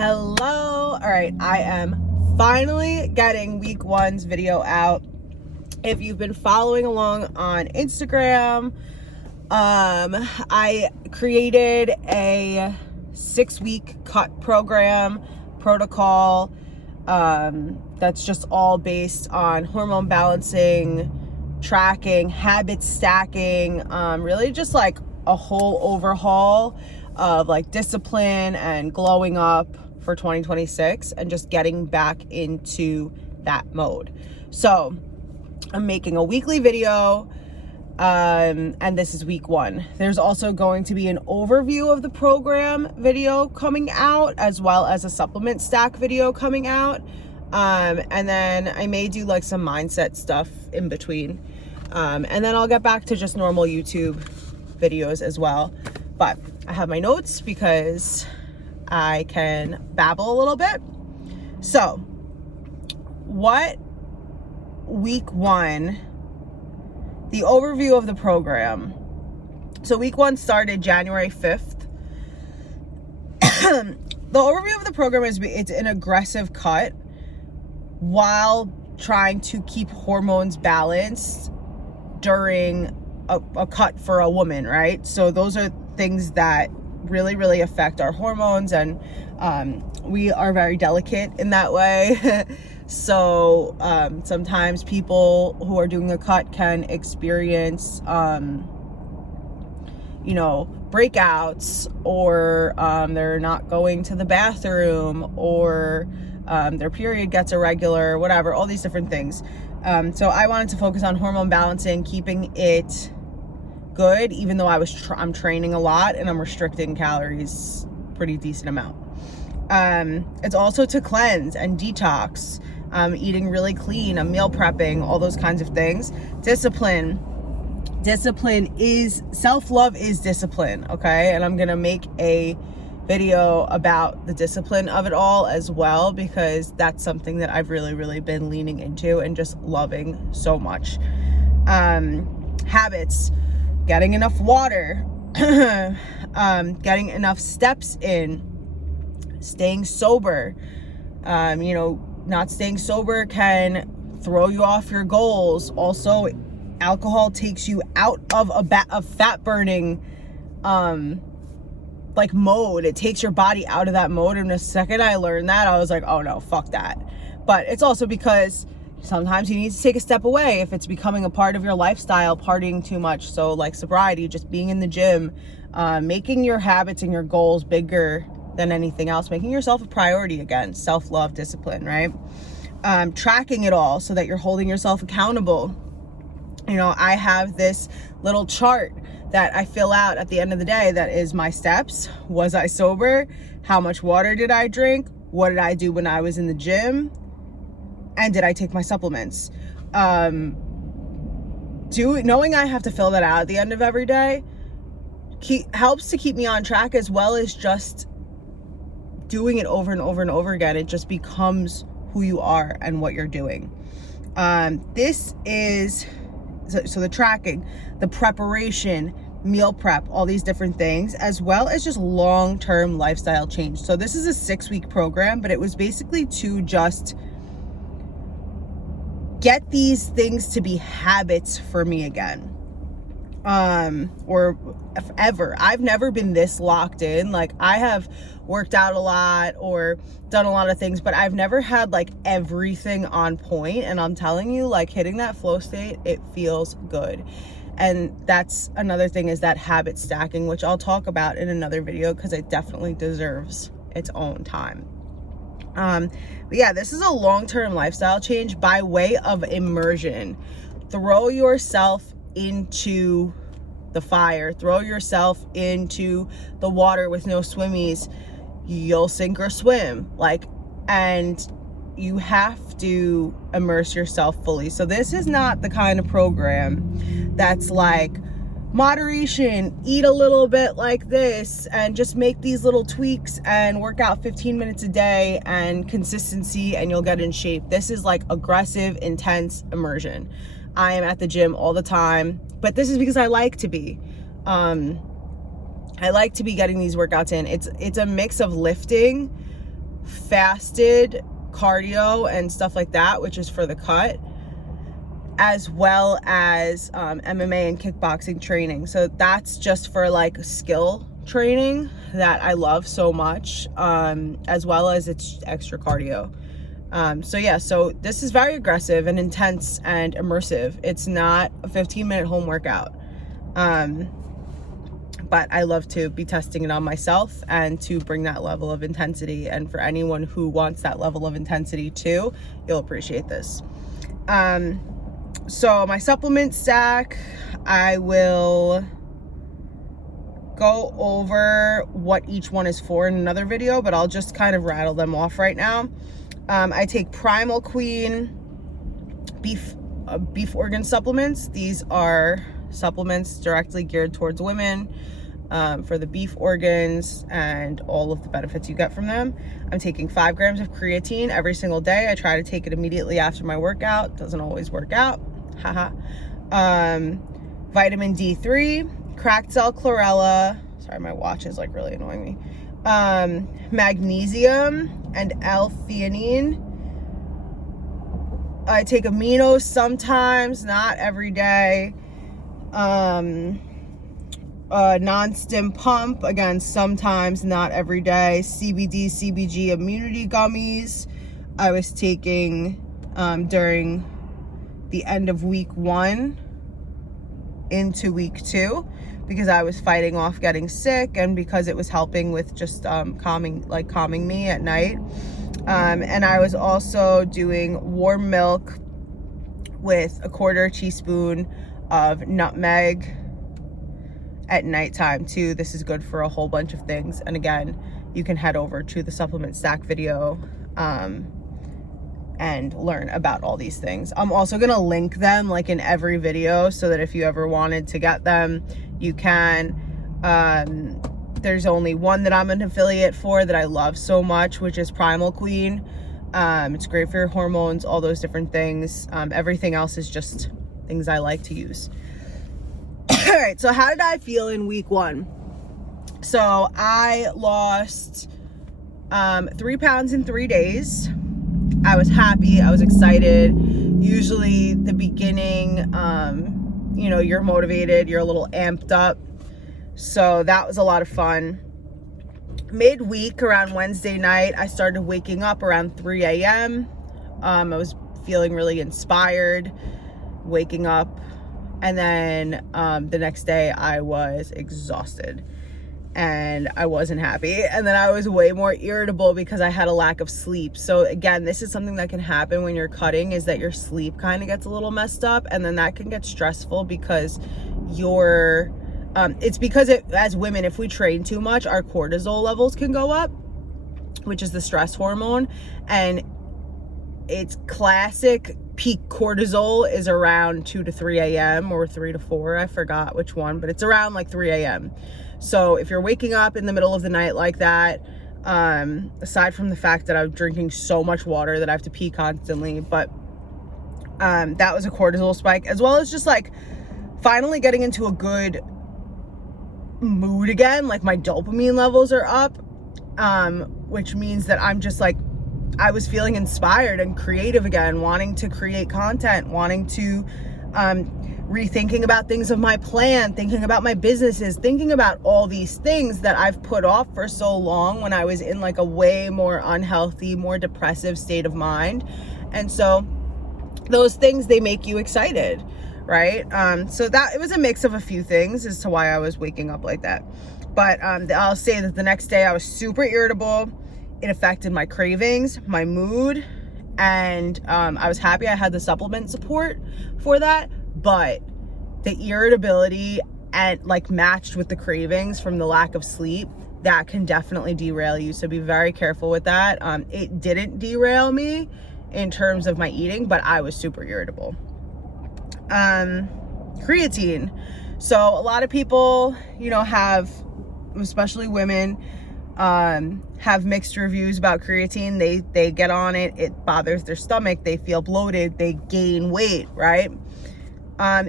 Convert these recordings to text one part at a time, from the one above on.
Hello. All right, I am finally getting week one's video out. If you've been following along on Instagram, I created a 6-week cut program protocol that's just all based on hormone balancing, tracking, habit stacking, really just like a whole overhaul of like discipline and glowing up for 2026 and just getting back into that mode. So I'm making a weekly video, and this is week one. There's also going to be an overview of the program video coming out, as well as a supplement stack video coming out. And then I may do like some mindset stuff in between. And then I'll get back to just normal YouTube videos as well. But I have my notes because I can babble a little bit. So, what week one, the overview of the program. So week one started January 5th. The overview of the program is it's an aggressive cut while trying to keep hormones balanced during a cut for a woman, right? So those are things that really affect our hormones, and we are very delicate in that way. So sometimes people who are doing a cut can experience breakouts, or they're not going to the bathroom, or their period gets irregular, whatever, all these different things. So I wanted to focus on hormone balancing, keeping it good, even though I'm training a lot and I'm restricting calories pretty decent amount. It's also to cleanse and detox, eating really clean, meal prepping, all those kinds of things. Discipline is, self-love is discipline, okay? And I'm gonna make a video about the discipline of it all as well, because that's something that I've really been leaning into and just loving so much. Habits, getting enough water, getting enough steps in, staying sober. Not staying sober can throw you off your goals. Also, alcohol takes you out of a fat burning mode. It takes your body out of that mode. And the second I learned that, I was like, oh no, fuck that. But it's also because sometimes you need to take a step away if it's becoming a part of your lifestyle, partying too much. So like sobriety, just being in the gym, making your habits and your goals bigger than anything else, making yourself a priority again, self-love, discipline, right? Tracking it all so that you're holding yourself accountable. I have this little chart that I fill out at the end of the day that is my steps. Was I sober? How much water did I drink? What did I do when I was in the gym? And did I take my supplements? Knowing I have to fill that out at the end of every day helps to keep me on track, as well as just doing it over and over again. It just becomes who you are and what you're doing. This is so the tracking, the preparation, meal prep, all these different things, as well as just long-term lifestyle change. So this is a 6-week program, but it was basically to just get these things to be habits for me again. Or ever. I've never been this locked in. Like, I have worked out a lot or done a lot of things, but I've never had like everything on point. And I'm telling you, like, hitting that flow state, it feels good. And that's another thing, is that habit stacking, which I'll talk about in another video because it definitely deserves its own time. But yeah, this is a long-term lifestyle change by way of immersion. Throw yourself into the fire, throw yourself into the water with no swimmies. You'll sink or swim, and you have to immerse yourself fully. So this is not the kind of program that's like moderation, eat a little bit like this and just make these little tweaks and work out 15 minutes a day and consistency and you'll get in shape. This is like aggressive, intense immersion. I am at the gym all the time, but this is because I like to be. I like to be getting these workouts in. It's a mix of lifting, fasted cardio and stuff like that, which is for the cut, as well as MMA and kickboxing training. So that's just for like skill training that I love so much, as well as it's extra cardio. So yeah, so this is very aggressive and intense and immersive. It's not a 15-minute home workout. But I love to be testing it on myself and to bring that level of intensity. And for anyone who wants that level of intensity too, you'll appreciate this. So my supplement stack, I will go over what each one is for in another video, but I'll just kind of rattle them off right now. I take Primal Queen beef organ supplements. These are supplements directly geared towards women, for the beef organs and all of the benefits you get from them. I'm taking 5 grams of creatine every single day. I try to take it immediately after my workout. Doesn't always work out. Haha. Vitamin D3, cracked cell chlorella. Sorry, my watch is like really annoying me. Magnesium and L-theanine. I take aminos sometimes, not every day. Non-stim pump, again, sometimes, not every day. CBD, CBG immunity gummies. I was taking during the end of week 1 into week 2 because I was fighting off getting sick and because it was helping with just calming me at night. And I was also doing warm milk with a 1/4 teaspoon of nutmeg at nighttime too. This is good for a whole bunch of things. And again, you can head over to the supplement stack video and learn about all these things. I'm also gonna link them like in every video so that if you ever wanted to get them, you can. There's only one that I'm an affiliate for that I love so much, which is Primal Queen. It's great for your hormones, all those different things. Everything else is just things I like to use. All right, so how did I feel in week 1? So I lost 3 pounds in 3 days. I was happy, I was excited. Usually the beginning, you're motivated, you're a little amped up. So that was a lot of fun. Midweek, around Wednesday night, I started waking up around 3 a.m. I was feeling really inspired, waking up. And then the next day I was exhausted and I wasn't happy. And then I was way more irritable because I had a lack of sleep. So again, this is something that can happen when you're cutting, is that your sleep kind of gets a little messed up, and then that can get stressful because as women, if we train too much, our cortisol levels can go up, which is the stress hormone. And it's classic peak cortisol is around 2 to 3 a.m. or 3 to 4. I forgot which one, but it's around like 3 a.m. So if you're waking up in the middle of the night like that, aside from the fact that I'm drinking so much water that I have to pee constantly, but that was a cortisol spike, as well as just like finally getting into a good mood again. Like my dopamine levels are up, which means that I'm just like, I was feeling inspired and creative again, wanting to create content, wanting to rethinking about things of my plan, thinking about my businesses, thinking about all these things that I've put off for so long when I was in like a way more unhealthy, more depressive state of mind. And so those things, they make you excited, right? So that it was a mix of a few things as to why I was waking up like that. But I'll say that the next day I was super irritable. It affected my cravings, my mood, and I was happy I had the supplement support for that. But the irritability and like matched with the cravings from the lack of sleep, that can definitely derail you. So be very careful with that. It didn't derail me in terms of my eating, but I was super irritable. Creatine. So a lot of people, have, especially women, have mixed reviews about creatine. They get on it, it bothers their stomach, they feel bloated, they gain weight, right?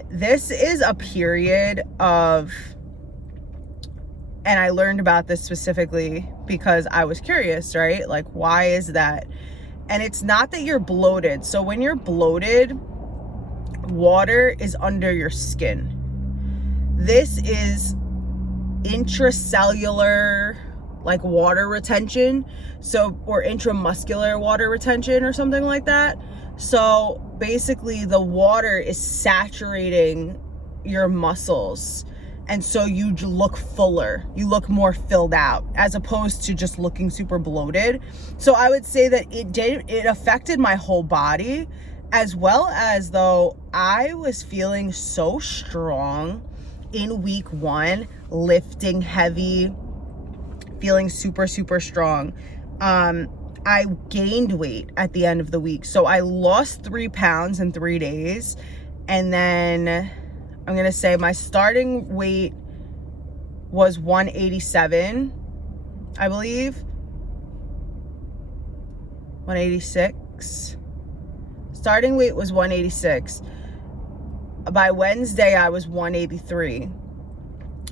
This is a period of, and I learned about this specifically because I was curious, right? Like, why is that? And it's not that you're bloated. So when you're bloated, water is under your skin. This is intracellular, like, water retention. So, or intramuscular water retention or something like that. So basically the water is saturating your muscles. And so you look fuller, you look more filled out, as opposed to just looking super bloated. So I would say that it affected my whole body, as well as though I was feeling so strong in week 1, lifting heavy, feeling super, super strong. I gained weight at the end of the week. So I lost 3 pounds in 3 days. And then I'm going to say my starting weight was 187, I believe. 186. Starting weight was 186. By Wednesday, I was 183.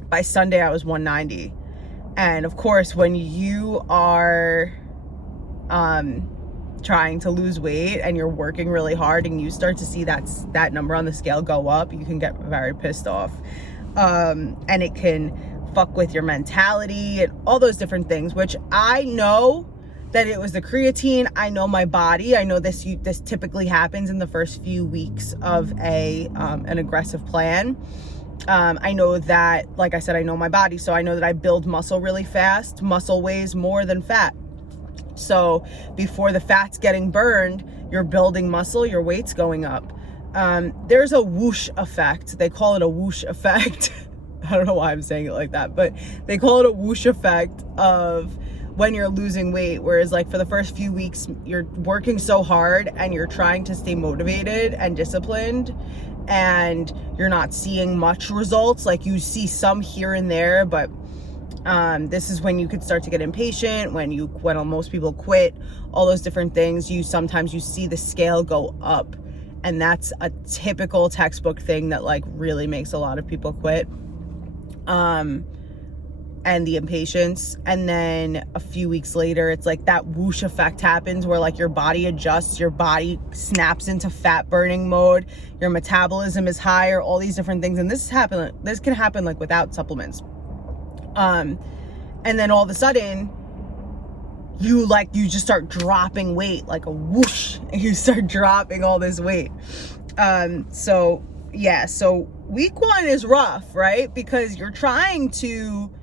By Sunday, I was 190. And of course, when you are trying to lose weight and you're working really hard and you start to see that number on the scale go up, you can get very pissed off. And it can fuck with your mentality and all those different things, which I know that it was the creatine. I know my body. I know this typically happens in the first few weeks of an aggressive plan. I know that, like I said, I know my body. So I know that I build muscle really fast. Muscle weighs more than fat. So before the fat's getting burned, you're building muscle, your weight's going up. There's a whoosh effect. They call it a whoosh effect. I don't know why I'm saying it like that, but they call it a whoosh effect of when you're losing weight. Whereas, like, for the first few weeks, you're working so hard and you're trying to stay motivated and disciplined, and you're not seeing much results. Like, you see some here and there, but this is when you could start to get impatient, when most people quit, all those different things. Sometimes you see the scale go up, and that's a typical textbook thing that, like, really makes a lot of people quit. And the impatience. And then a few weeks later, it's like that whoosh effect happens where, like, your body adjusts, your body snaps into fat burning mode, your metabolism is higher, all these different things. And this can happen like without supplements. And then all of a sudden you just start dropping weight, like a whoosh, and you start dropping all this weight. So week 1 is rough, right? Because you're trying to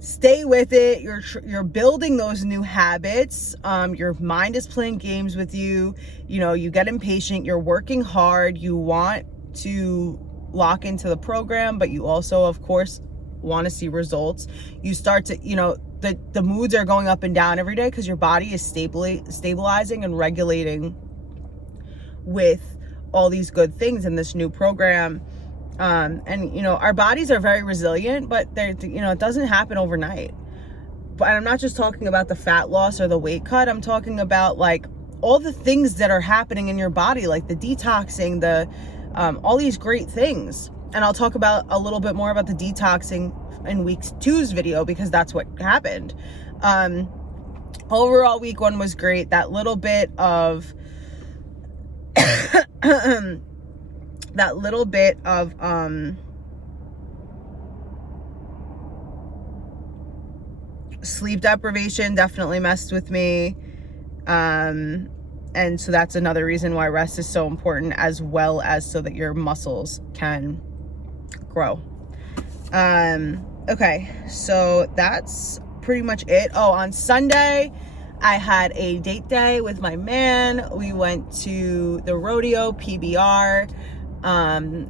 stay with it. You're building those new habits. Your mind is playing games with you. You know, you get impatient, you're working hard, you want to lock into the program, but you also, of course, want to see results. You start to, the moods are going up and down every day because your body is stabilizing and regulating with all these good things in this new program. And our bodies are very resilient, but it doesn't happen overnight. But I'm not just talking about the fat loss or the weight cut. I'm talking about, like, all the things that are happening in your body, like the detoxing, all these great things. And I'll talk about a little bit more about the detoxing in week 2's video, because that's what happened. Overall, week 1 was great. That little bit of sleep deprivation definitely messed with me. And so that's another reason why rest is so important, as well as so that your muscles can grow. Okay, so that's pretty much it. Oh, on Sunday, I had a date day with my man. We went to the rodeo, PBR.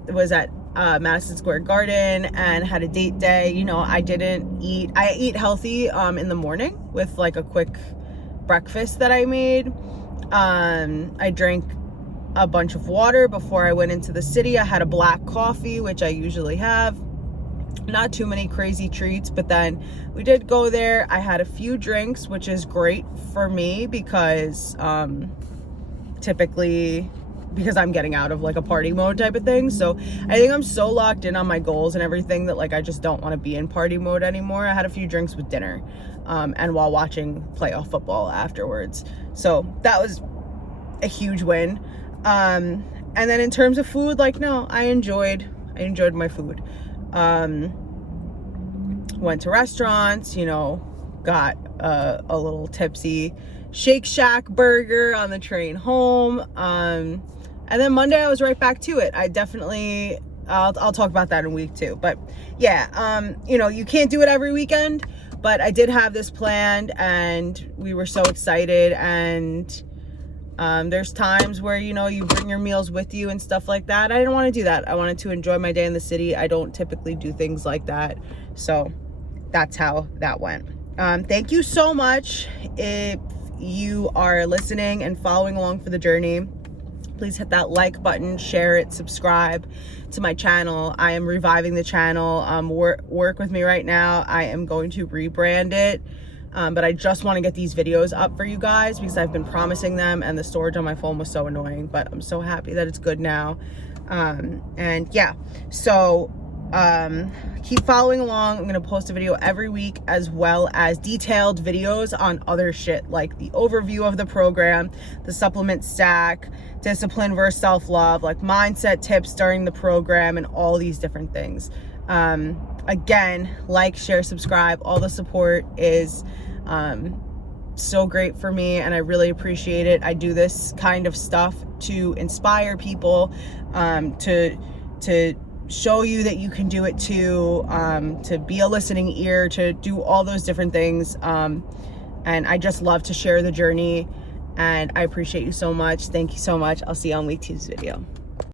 It was at Madison Square Garden, and had a date day. I eat healthy in the morning with, like, a quick breakfast that I made. I drank a bunch of water before I went into the city. I had a black coffee, which I usually have. Not too many crazy treats, but then we did go there. I had a few drinks, which is great for me because typically because I'm getting out of like a party mode type of thing. So I think I'm so locked in on my goals and everything that like I just don't want to be in party mode anymore. I had a few drinks with dinner and while watching playoff football afterwards. So that was a huge win. And then in terms of food, like, no, I enjoyed my food. Went to restaurants, you know, got a little tipsy Shake Shack burger on the train home. And then Monday I was right back to it. I definitely, I'll talk about that in week 2. But yeah, you know, you can't do it every weekend, but I did have this planned and we were so excited. And there's times where, you know, you bring your meals with you and stuff like that. I didn't want to do that. I wanted to enjoy my day in the city. I don't typically do things like that. So that's how that went. Thank you so much. If you are listening and following along for the journey, please hit that like button, share it, subscribe to my channel. I am reviving the channel. Work with me right now. I am going to rebrand it. But I just want to get these videos up for you guys because I've been promising them and the storage on my phone was so annoying, but I'm so happy that it's good now. And yeah, so keep following along. I'm going to post a video every week as well as detailed videos on other shit like the overview of the program, the supplement stack, discipline versus self-love, like mindset tips during the program and all these different things. Again, like, share, subscribe. All the support is so great for me and I really appreciate it. I do this kind of stuff to inspire people, to show you that you can do it too, to be a listening ear, to do all those different things. And I just love to share the journey and I appreciate you so much. Thank you so much. I'll see you on week 2's video.